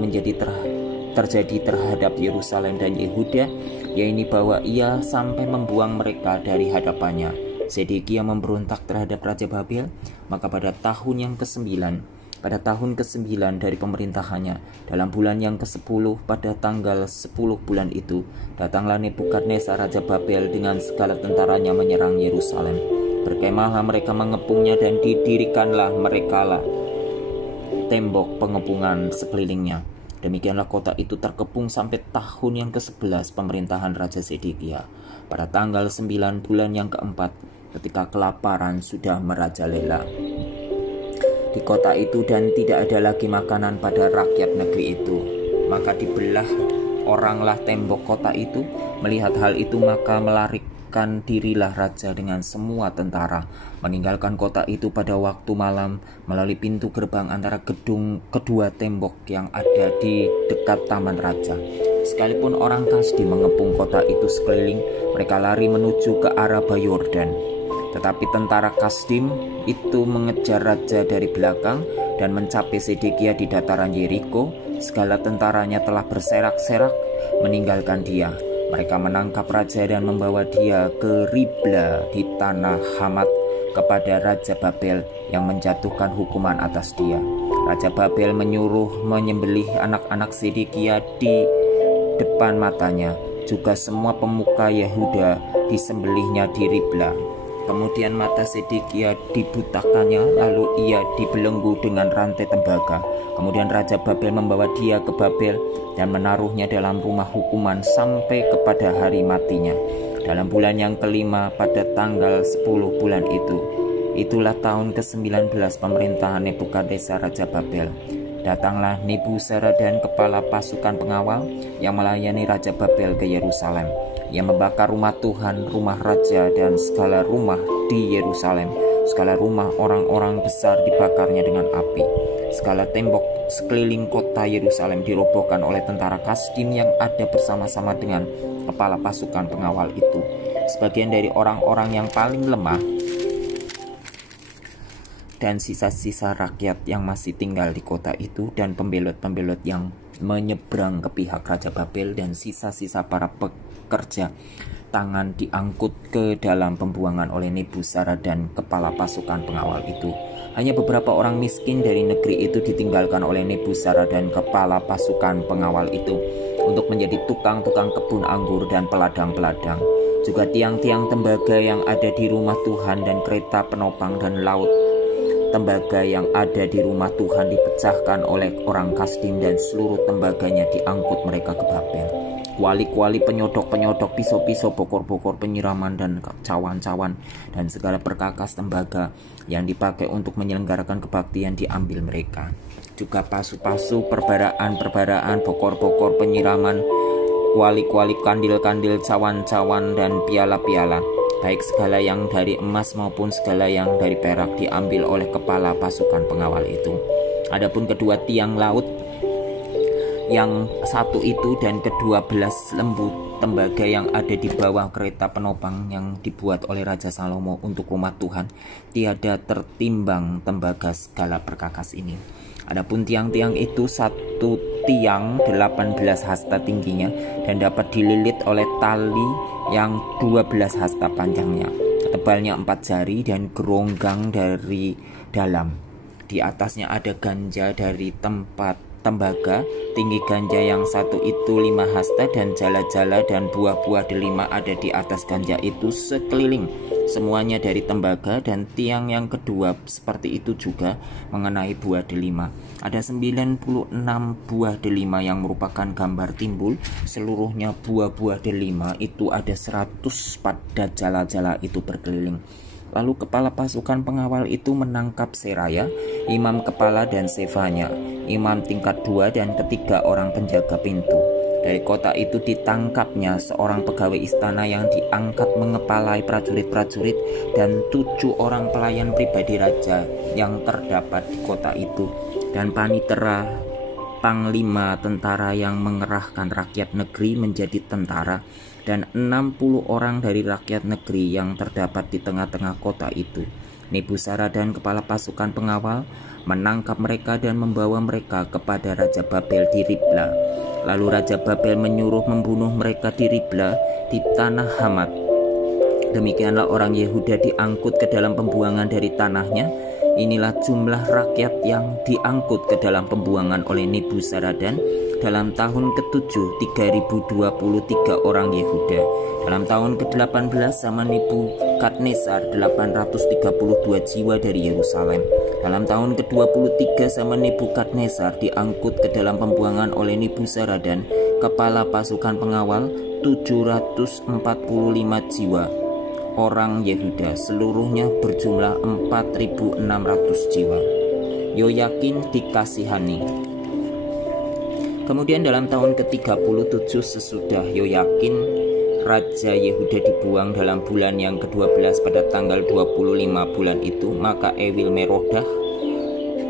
terjadi terhadap Yerusalem dan Yehuda, yaitu bahwa ia sampai membuang mereka dari hadapannya. Sedekia memberontak terhadap Raja Babel, maka pada tahun ke-9 dari pemerintahannya, dalam bulan yang ke-10 pada tanggal 10 bulan itu, datanglah Nebukadnezar Raja Babel dengan segala tentaranya menyerang Yerusalem. Berkemahlah mereka mengepungnya, dan didirikanlah merekalah tembok pengepungan sekelilingnya. Demikianlah kota itu terkepung sampai tahun yang ke-11 pemerintahan Raja Sedekia, pada tanggal 9 bulan yang keempat, ketika kelaparan sudah merajalela di kota itu, dan tidak ada lagi makanan pada rakyat negeri itu. Maka dibelah oranglah tembok kota itu. Melihat hal itu, maka melarikan dirilah raja dengan semua tentara, meninggalkan kota itu pada waktu malam melalui pintu gerbang antara gedung kedua tembok yang ada di dekat taman raja. Sekalipun orang Kasdim mengepung kota itu sekeliling, mereka lari menuju ke arah Yordan. Tetapi tentara Kasdim itu mengejar raja dari belakang dan mencapai Sedekia di dataran Yeriko. Segala tentaranya telah berserak-serak meninggalkan dia. Mereka menangkap raja dan membawa dia ke Ribla di tanah Hamat kepada Raja Babel yang menjatuhkan hukuman atas dia. Raja Babel menyuruh menyembelih anak-anak Sedekia di depan matanya. Juga semua pemuka Yehuda disembelihnya di Ribla. Kemudian mata Sedekia dibutakannya, lalu ia dibelenggu dengan rantai tembaga. Kemudian Raja Babel membawa dia ke Babel dan menaruhnya dalam rumah hukuman sampai kepada hari matinya. Dalam bulan yang kelima pada tanggal 10 bulan itu. Itulah tahun ke-19 pemerintahan Nebukadnezar Raja Babel. Datanglah Nebuzaradan, kepala pasukan pengawal yang melayani Raja Babel ke Yerusalem. Ia membakar rumah Tuhan, rumah raja, dan segala rumah di Yerusalem. Segala rumah orang-orang besar dibakarnya dengan api. Segala tembok sekeliling kota Yerusalem dirobohkan oleh tentara Kasdim yang ada bersama-sama dengan kepala pasukan pengawal itu. Sebagian dari orang-orang yang paling lemah dan sisa-sisa rakyat yang masih tinggal di kota itu dan pembelot-pembelot yang menyeberang ke pihak Raja Babel dan sisa-sisa para pekerja tangan diangkut ke dalam pembuangan oleh Nebuzaradan, kepala pasukan pengawal itu. Hanya beberapa orang miskin dari negeri itu ditinggalkan oleh Nebuzaradan, kepala pasukan pengawal itu, untuk menjadi tukang-tukang kebun anggur dan peladang-peladang. Juga tiang-tiang tembaga yang ada di rumah Tuhan dan kereta penopang dan laut tembaga yang ada di rumah Tuhan dipecahkan oleh orang Kasdim dan seluruh tembaganya diangkut mereka ke Babel. Kuali-kuali, penyodok-penyodok, pisau-pisau, bokor-bokor penyiraman dan cawan-cawan dan segala perkakas tembaga yang dipakai untuk menyelenggarakan kebaktian diambil mereka. Juga pasu-pasu, perbaraan, bokor-bokor penyiraman, kuali-kuali, kandil-kandil, cawan-cawan dan piala-piala, baik segala yang dari emas maupun segala yang dari perak diambil oleh kepala pasukan pengawal itu. Adapun kedua tiang laut yang satu itu dan ke-12 lembu tembaga yang ada di bawah kereta penopang yang dibuat oleh Raja Salomo untuk rumah Tuhan, tiada tertimbang tembaga segala perkakas ini. Adapun tiang-tiang itu, satu tiang 18 hasta tingginya dan dapat dililit oleh tali yang 12 hasta panjangnya, tebalnya 4 jari dan geronggang dari dalam. Di atasnya ada ganja dari tempat tembaga. Tinggi ganja yang satu itu 5 hasta dan jala-jala dan buah-buah delima ada di atas ganja itu sekeliling, semuanya dari tembaga. Dan tiang yang kedua seperti itu juga mengenai buah delima. Ada 96 buah delima yang merupakan gambar timbul. Seluruhnya buah-buah delima itu ada 100 pada jala-jala itu berkeliling. Lalu kepala pasukan pengawal itu menangkap Seraya, imam kepala, dan Sefanya, imam tingkat 2 dan ketiga orang penjaga pintu. Dari kota itu ditangkapnya seorang pegawai istana yang diangkat mengepalai prajurit-prajurit dan 7 orang pelayan pribadi raja yang terdapat di kota itu, dan panitera panglima tentara yang mengerahkan rakyat negeri menjadi tentara, dan 60 orang dari rakyat negeri yang terdapat di tengah-tengah kota itu. Nebuzaradan, kepala pasukan pengawal, menangkap mereka dan membawa mereka kepada Raja Babel di Ribla. Lalu Raja Babel menyuruh membunuh mereka di Ribla di tanah Hamat. Demikianlah orang Yehuda diangkut ke dalam pembuangan dari tanahnya. Inilah jumlah rakyat yang diangkut ke dalam pembuangan oleh Nebuzaradan dalam tahun ke-7, 3023 orang Yehuda. Dalam tahun ke-18 sama Nebukadnezar 832 jiwa dari Yerusalem. Dalam tahun ke-23 sama Nebukadnezar diangkut ke dalam pembuangan oleh Nebuzaradan, kepala pasukan pengawal, 745 jiwa orang Yehuda, seluruhnya berjumlah 4.600 jiwa. Yoyakin dikasihani. Kemudian dalam tahun ke-37 sesudah Yoyakin Raja Yehuda dibuang dalam bulan yang ke-12 pada tanggal 25 bulan itu, maka Ewil Merodah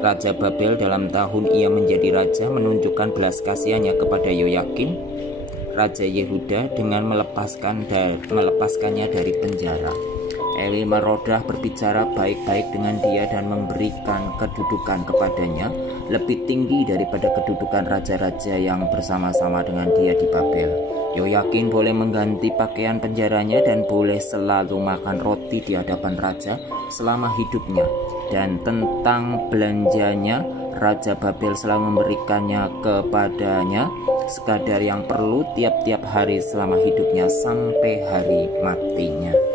Raja Babel dalam tahun ia menjadi raja menunjukkan belas kasihannya kepada Yoyakin Raja Yehuda dengan melepaskannya dari penjara. Eli Merodah berbicara baik-baik dengan dia dan memberikan kedudukan kepadanya lebih tinggi daripada kedudukan raja-raja yang bersama-sama dengan dia di Babel. Yoyakin boleh mengganti pakaian penjaranya dan boleh selalu makan roti di hadapan raja selama hidupnya. Dan tentang belanjanya, Raja Babel selalu memberikannya kepadanya sekadar yang perlu tiap-tiap hari selama hidupnya sampai hari matinya.